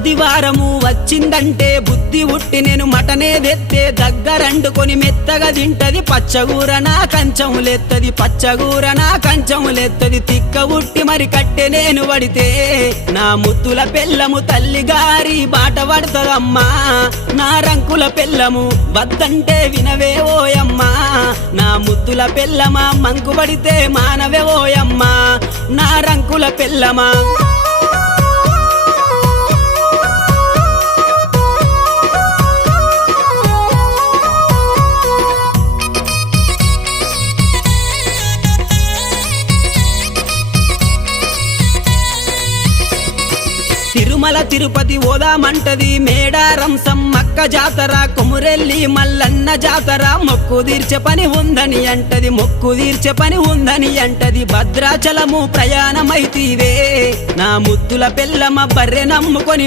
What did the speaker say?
ఆదివారము వచ్చిందంటే బుద్ధి ఉట్టి నేను మటనే తెత్తే దగ్గరండుకొని మెత్తగా తింటది పచ్చగూర నా కంచములెత్తది పచ్చగూర నా కంచములెత్తది తిక్క ఉట్టి మరి కట్టె నేను పడితే నా ముత్తుల పెళ్ళము తల్లి గారి బాట పడతదమ్మా నా రంకుల పెళ్ళము వద్దంటే వినవే ఓయమ్మా నా ముద్దుల పెళ్ళమా మంకు పడితే మానవే ఓయమ్మా నా రంకుల పెళ్ళమా తిరుమల తిరుపతి ఓదామంటది మేడారం సమ్మక్క జాతర కొమురెల్లి మల్లన్న జాతర మొక్కు తీర్చే పని ఉందని అంటది మొక్కు తీర్చే పని ఉందని అంటది భద్రాచలము ప్రయాణమైతీవే నా ముద్దుల పెళ్ళమ బర్రె నమ్ముకొని